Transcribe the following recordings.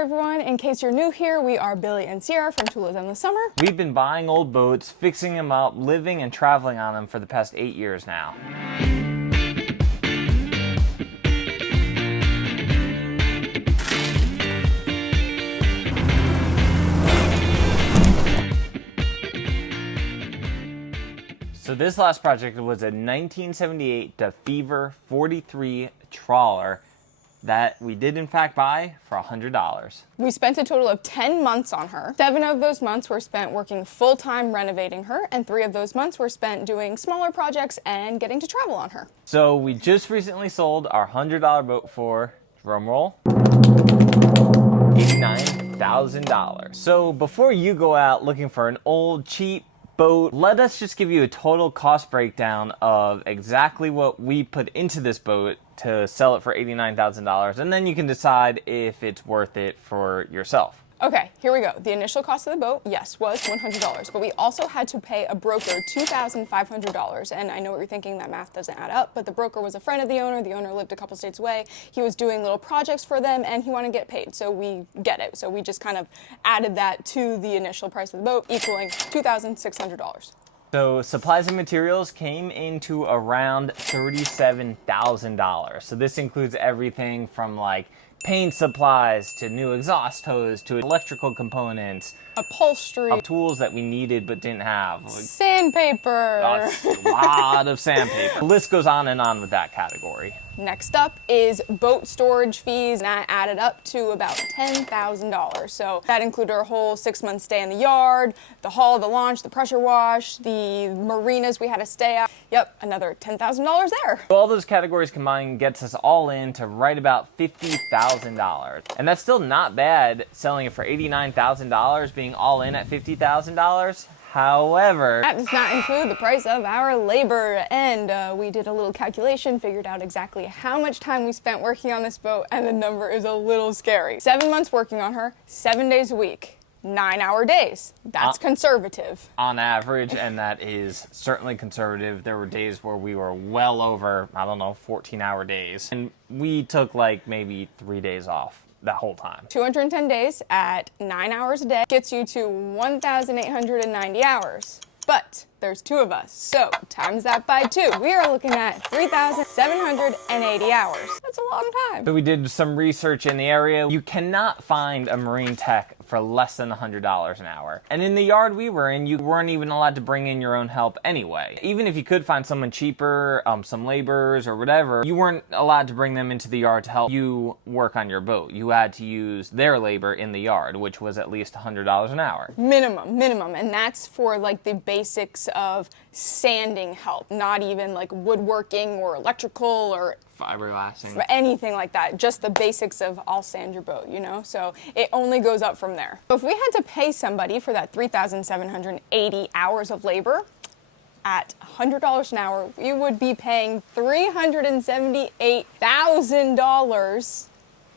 there everyone, in case you're new here, we are Billy and Sierra from Tula's in the Summer. We've been buying old boats, fixing them up, living and traveling on them for the past 8 years now. So this last project was a 1978 DeFever 43 trawler that we did in fact buy for $100. We spent a total of 10 months on her. 7 of those months were spent working full-time renovating her, and 3 of those months were spent doing smaller projects and getting to travel on her. So we just recently sold our $100 boat for, drumroll, $89,000. So before you go out looking for an old, cheap boat, let us just give you a total cost breakdown of exactly what we put into this boat to sell it for $89,000, and then you can decide if it's worth it for yourself. Okay, here we go. The initial cost of the boat, yes, was $100, but we also had to pay a broker $2,500. And I know what you're thinking, that math doesn't add up, but the broker was a friend of the owner. The owner lived a couple states away. He was doing little projects for them, and he wanted to get paid, so we get it. So we just kind of added that to the initial price of the boat, equaling $2,600. So supplies and materials came into around $37,000. So this includes everything from like paint supplies to new exhaust hose to electrical components, upholstery, tools that we needed but didn't have, like sandpaper, a lot of sandpaper. The list goes on and on with that category. Next up is boat storage fees, and that added up to about $10,000. So that included our whole 6-month stay in the yard, the haul, the launch, the pressure wash, the marinas we had to stay at. Yep, another $10,000 there. All those categories combined gets us all in to right about $50,000. And that's still not bad, selling it for $89,000, being all in at $50,000. However, that does not include the price of our labor, and we did a little calculation, figured out exactly how much time we spent working on this boat, and the number is a little scary. 7 months working on her, 7 days a week, 9-hour days. That's conservative. On average, and that is certainly conservative. There were days where we were well over, 14-hour days, and we took like maybe 3 days off that whole time. 210 days at 9 hours a day gets you to 1,890 hours. But there's 2 of us, so times that by 2. We are looking at 3,780 hours. That's a long time. So we did some research in the area. You cannot find a marine tech for less than $100 an hour. And in the yard we were in, you weren't even allowed to bring in your own help anyway. Even if you could find someone cheaper, some laborers or whatever, you weren't allowed to bring them into the yard to help you work on your boat. You had to use their labor in the yard, which was at least $100 an hour. Minimum, and that's for like the basics of sanding help, not even like woodworking or electrical or fiberglassing, anything like that. Just the basics of I'll sand your boat, you know? So it only goes up from there. So if we had to pay somebody for that 3,780 hours of labor at $100 an hour, we would be paying $378,000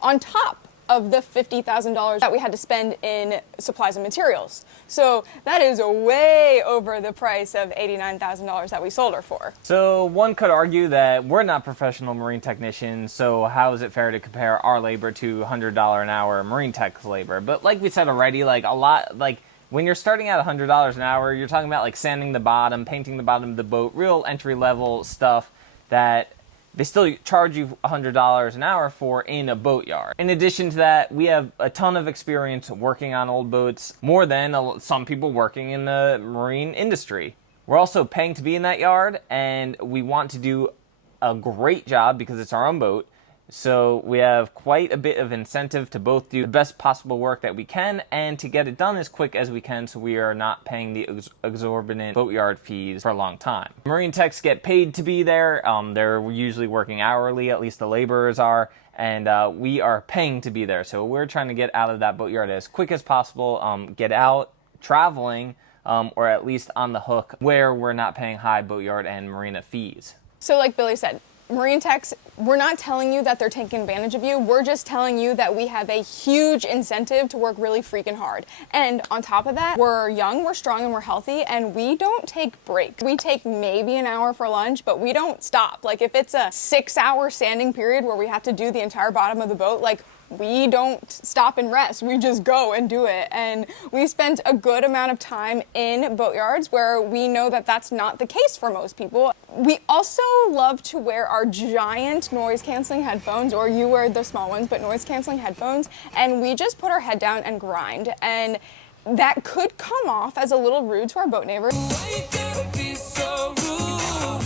on top of the $50,000 that we had to spend in supplies and materials. So that is way over the price of $89,000 that we sold her for. So one could argue that we're not professional marine technicians, so how is it fair to compare our labor to $100 an hour marine tech's labor? But like we said already, when you're starting at $100 an hour, you're talking about like sanding the bottom, painting the bottom of the boat, real entry-level stuff that they still charge you $100 an hour for in a boatyard. In addition to that, we have a ton of experience working on old boats, more than some people working in the marine industry. We're also paying to be in that yard, and we want to do a great job because it's our own boat. So we have quite a bit of incentive to both do the best possible work that we can and to get it done as quick as we can, so we are not paying the exorbitant boatyard fees for a long time. Marine techs get paid to be there. They're usually working hourly, at least the laborers are, and we are paying to be there. So we're trying to get out of that boatyard as quick as possible, get out traveling, or at least on the hook where we're not paying high boatyard and marina fees. So like Billy said, marine techs, we're not telling you that they're taking advantage of you. We're just telling you that we have a huge incentive to work really freaking hard. And on top of that, we're young, we're strong, and we're healthy, and we don't take breaks. We take maybe an hour for lunch, but we don't stop. Like if it's a 6-hour sanding period where we have to do the entire bottom of the boat, like we don't stop and rest. We just go and do it. And we spent a good amount of time in boatyards where we know that that's not the case for most people. We also love to wear our giant noise canceling headphones, or you wear the small ones, but noise canceling headphones, and we just put our head down and grind. And that could come off as a little rude to our boat neighbors.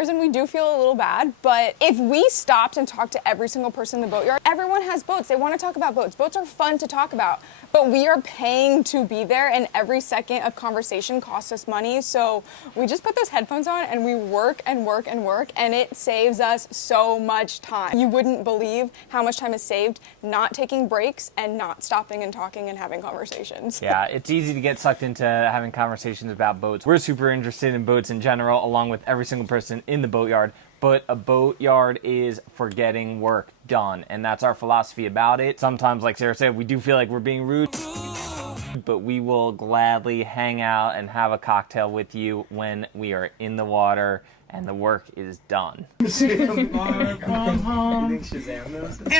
And we do feel a little bad, but if we stopped and talked to every single person in the boatyard, everyone has boats. They want to talk about boats. Boats are fun to talk about, but we are paying to be there, and every second of conversation costs us money. So we just put those headphones on and we work and work and work, and it saves us so much time. You wouldn't believe how much time is saved not taking breaks and not stopping and talking and having conversations. Yeah, it's easy to get sucked into having conversations about boats. We're super interested in boats in general, along with every single person in the boatyard, but a boatyard is for getting work done, and that's our philosophy about it. Sometimes, like Sarah said, we do feel like we're being rude, but we will gladly hang out and have a cocktail with you when we are in the water and the work is done. And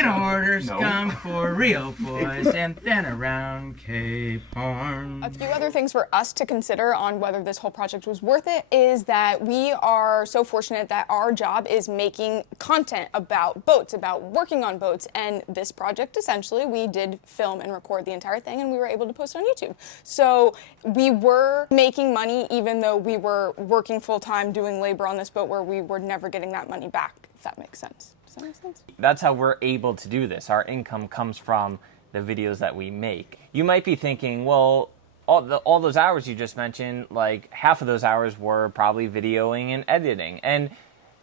orders come for real boys and then around Cape Horn. A few other things for us to consider on whether this whole project was worth it is that we are so fortunate that our job is making content about boats, about working on boats, and this project essentially we did film and record the entire thing and we were able to post it on YouTube. So we were making money even though we were working full-time doing labor on this boat where we were never getting that money back, if that makes sense. Does that make sense? That's how we're able to do this. Our income comes from the videos that we make. You might be thinking, well, all those hours you just mentioned, like half of those hours were probably videoing and editing. And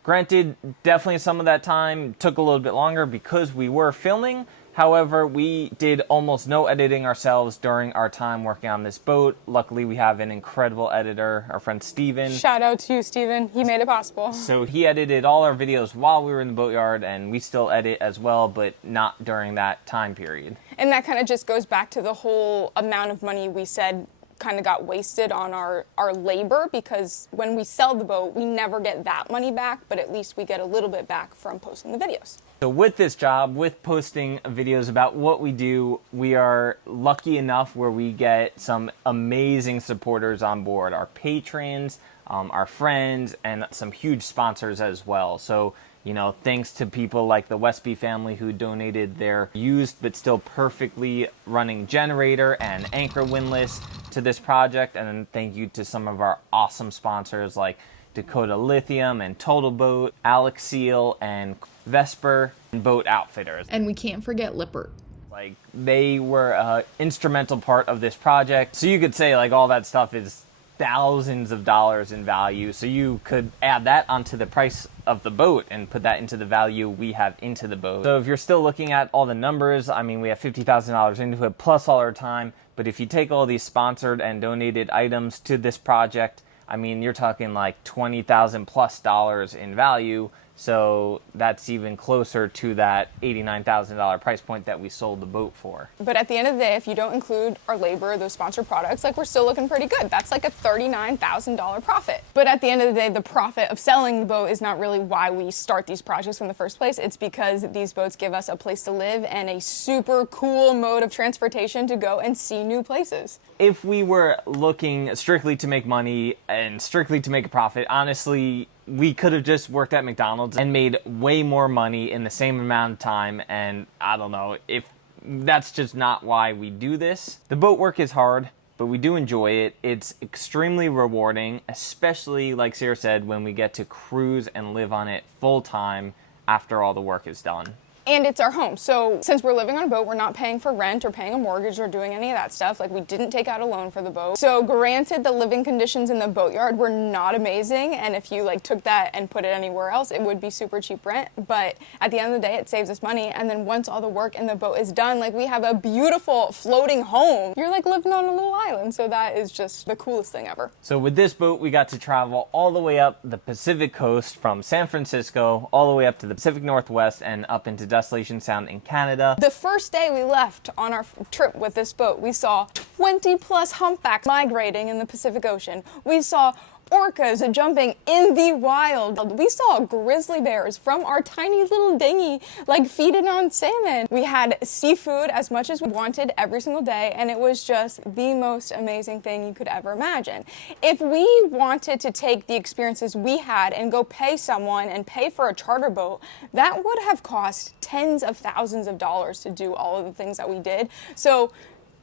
granted, definitely some of that time took a little bit longer because we were filming. However, we did almost no editing ourselves during our time working on this boat. Luckily, we have an incredible editor, our friend Steven. Shout out to you, Steven. He made it possible. So he edited all our videos while we were in the boatyard, and we still edit as well, but not during that time period. And that kind of just goes back to the whole amount of money we said kind of got wasted on our labor, because when we sell the boat, we never get that money back, but at least we get a little bit back from posting the videos. So with this job, with posting videos about what we do, we are lucky enough where we get some amazing supporters on board. Our patrons, our friends, and some huge sponsors as well. So, you know, thanks to people like the Westby family who donated their used but still perfectly running generator and anchor windlass to this project. And then thank you to some of our awesome sponsors like Dakota Lithium and Total Boat, Alex Seal, and Vesper and Boat Outfitters. And we can't forget Lippert. Like, they were an instrumental part of this project. So you could say, like, all that stuff is thousands of dollars in value. So you could add that onto the price of the boat and put that into the value we have into the boat. So if you're still looking at all the numbers, I mean, we have $50,000 into it plus all our time. But if you take all these sponsored and donated items to this project, I mean, you're talking like $20,000 plus in value. So that's even closer to that $89,000 price point that we sold the boat for. But at the end of the day, if you don't include our labor, those sponsored products, like we're still looking pretty good. That's like a $39,000 profit. But at the end of the day, the profit of selling the boat is not really why we start these projects in the first place. It's because these boats give us a place to live and a super cool mode of transportation to go and see new places. If we were looking strictly to make money and strictly to make a profit, honestly, we could have just worked at McDonald's and made way more money in the same amount of time, and I don't know, if that's just not why we do this. The boat work is hard, but we do enjoy it. It's extremely rewarding, especially, like Sarah said, when we get to cruise and live on it full time after all the work is done. And it's our home. So since we're living on a boat, we're not paying for rent or paying a mortgage or doing any of that stuff. Like, we didn't take out a loan for the boat. So granted, the living conditions in the boatyard were not amazing. And if you like took that and put it anywhere else, it would be super cheap rent. But at the end of the day, it saves us money. And then once all the work in the boat is done, like, we have a beautiful floating home. You're like living on a little island. So that is just the coolest thing ever. So with this boat, we got to travel all the way up the Pacific coast from San Francisco all the way up to the Pacific Northwest and up into Desolation Sound in Canada. The first day we left on our trip with this boat, we saw 20 plus humpbacks migrating in the Pacific Ocean. We saw orcas jumping in the wild. We saw grizzly bears from our tiny little dinghy, like feeding on salmon. We had seafood as much as we wanted every single day, and it was just the most amazing thing you could ever imagine. If we wanted to take the experiences we had and go pay someone and pay for a charter boat, that would have cost tens of thousands of dollars to do all of the things that we did. So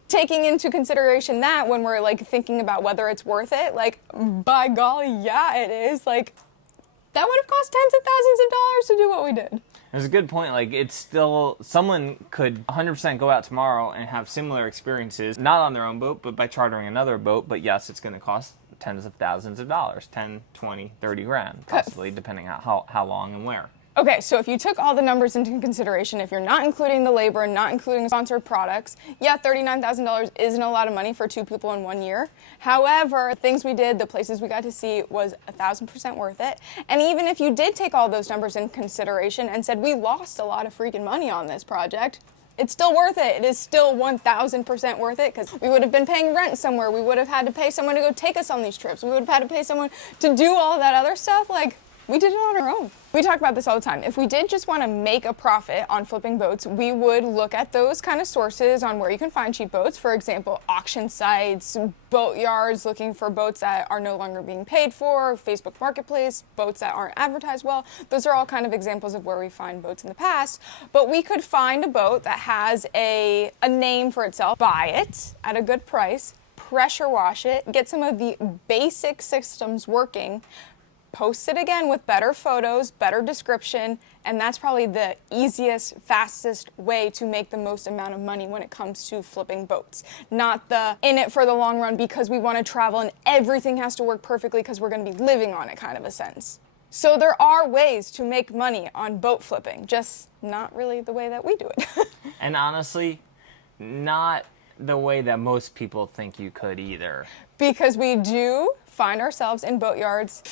taking into consideration that when we're like thinking about whether it's worth it, like, by golly, yeah, it is. Like, that would have cost tens of thousands of dollars to do what we did. It's a good point. Like, it's still, someone could 100% go out tomorrow and have similar experiences, not on their own boat, but by chartering another boat. But yes, it's going to cost tens of thousands of dollars, 10, 20, 30 grand, possibly, depending on how long and where. Okay, so if you took all the numbers into consideration, if you're not including the labor and not including sponsored products, yeah, $39,000 isn't a lot of money for 2 people in 1 year. However, things we did, the places we got to see was 1,000% worth it. And even if you did take all those numbers in consideration and said we lost a lot of freaking money on this project, it's still worth it. It is still 1,000% worth it, because we would have been paying rent somewhere. We would have had to pay someone to go take us on these trips. We would have had to pay someone to do all that other stuff. Like, we did it on our own. We talk about this all the time. If we did just want to make a profit on flipping boats, we would look at those kind of sources on where you can find cheap boats. For example, auction sites, boat yards looking for boats that are no longer being paid for, Facebook Marketplace, boats that aren't advertised well. Those are all kind of examples of where we find boats in the past. But we could find a boat that has a name for itself, buy it at a good price, pressure wash it, get some of the basic systems working, post it again with better photos, better description, and that's probably the easiest, fastest way to make the most amount of money when it comes to flipping boats. Not the in it for the long run because we want to travel and everything has to work perfectly because we're going to be living on it kind of a sense. So there are ways to make money on boat flipping, just not really the way that we do it. And honestly, not the way that most people think you could either. Because we do find ourselves in boat yards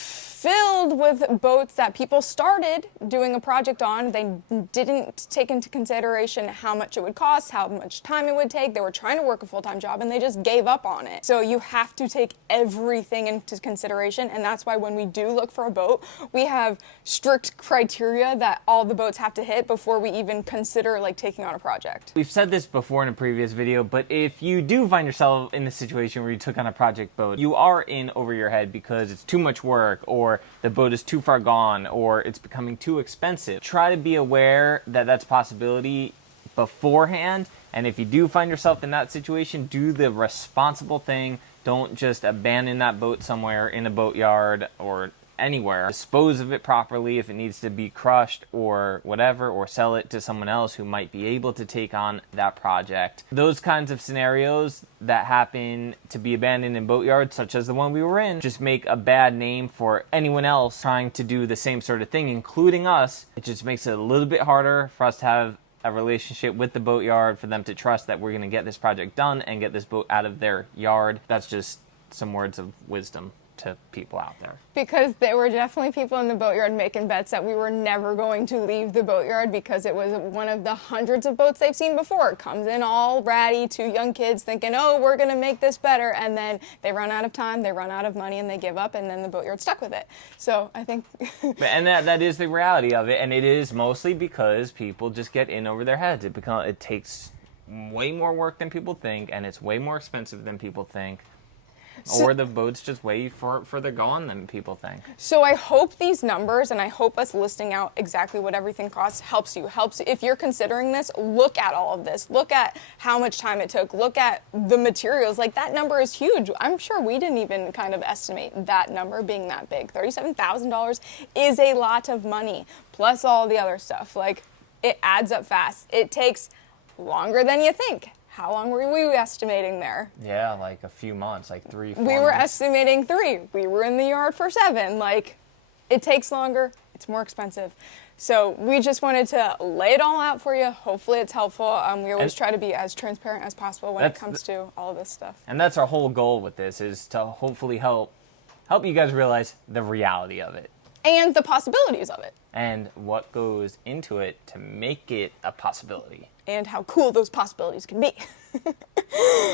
filled with boats that people started doing a project on. They didn't take into consideration how much it would cost, how much time it would take. They were trying to work a full-time job and they just gave up on it. So you have to take everything into consideration, and that's why when we do look for a boat, we have strict criteria that all the boats have to hit before we even consider like taking on a project. We've said this before in a previous video, but if you do find yourself in the situation where you took on a project boat, you are in over your head because it's too much work, or the boat is too far gone, or it's becoming too expensive. Try to be aware that that's a possibility beforehand, and if you do find yourself in that situation, do the responsible thing. Don't just abandon that boat somewhere in a boatyard or anywhere. Dispose of it properly if it needs to be crushed or whatever, or sell it to someone else who might be able to take on that project. Those kinds of scenarios that happen to be abandoned in boatyards, such as the one we were in, just make a bad name for anyone else trying to do the same sort of thing, including us. It just makes it a little bit harder for us to have a relationship with the boatyard, for them to trust that we're going to get this project done and get this boat out of their yard. That's just some words of wisdom to people out there. Because there were definitely people in the boatyard making bets that we were never going to leave the boatyard because it was one of the hundreds of boats they've seen before. It comes in all ratty, 2 young kids thinking, oh, we're going to make this better, and then they run out of time, they run out of money, and they give up, and then the boatyard's stuck with it. So I think... And that is the reality of it, and it is mostly because people just get in over their heads. It takes way more work than people think, and it's way more expensive than people think. Or the boat's just way further gone than people think. So I hope these numbers, and I hope us listing out exactly what everything costs, helps you. Helps if you're considering this, look at all of this. Look at how much time it took. Look at the materials. Like, that number is huge. I'm sure we didn't even kind of estimate that number being that big. $37,000 is a lot of money, plus all the other stuff. Like, it adds up fast. It takes longer than you think. How long were we estimating there? Yeah, like a few months, like 3, 4 We were months. estimating 3. We were in the yard for 7. Like, it takes longer. It's more expensive. So we just wanted to lay it all out for you. Hopefully it's helpful. We always try to be as transparent as possible when it comes to all of this stuff. And that's our whole goal with this, is to hopefully help you guys realize the reality of it. And the possibilities of it. And what goes into it to make it a possibility. And how cool those possibilities can be.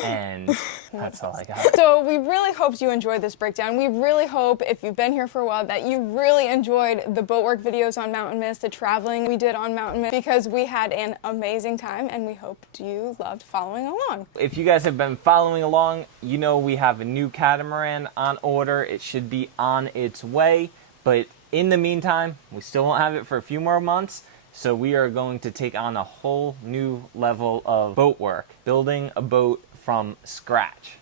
And That's all I got. So we really hoped you enjoyed this breakdown. We really hope, if you've been here for a while, that you really enjoyed the boatwork videos on Mountain Myst, the traveling we did on Mountain Myst, because we had an amazing time and we hoped you loved following along. If you guys have been following along, you know we have a new catamaran on order. It should be on its way, but in the meantime, we still won't have it for a few more months. So we are going to take on a whole new level of boat work, building a boat from scratch.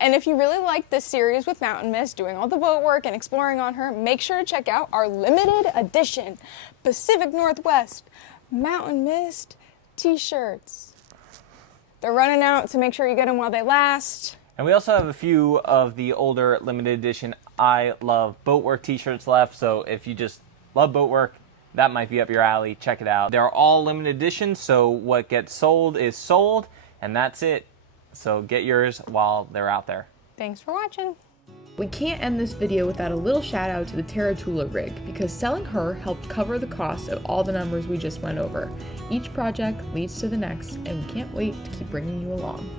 And if you really like this series with Mountain Myst, doing all the boat work and exploring on her, make sure to check out our limited edition Pacific Northwest Mountain Myst t-shirts. They're running out, so make sure you get them while they last. And we also have a few of the older limited edition I Love Boatwork t-shirts left, so if you just love boat work, that might be up your alley. Check it out. They're all limited editions, so what gets sold is sold, and that's it. So get yours while they're out there. Thanks for watching. We can't end this video without a little shout out to the Tula rig, because selling her helped cover the cost of all the numbers we just went over. Each project leads to the next, and we can't wait to keep bringing you along.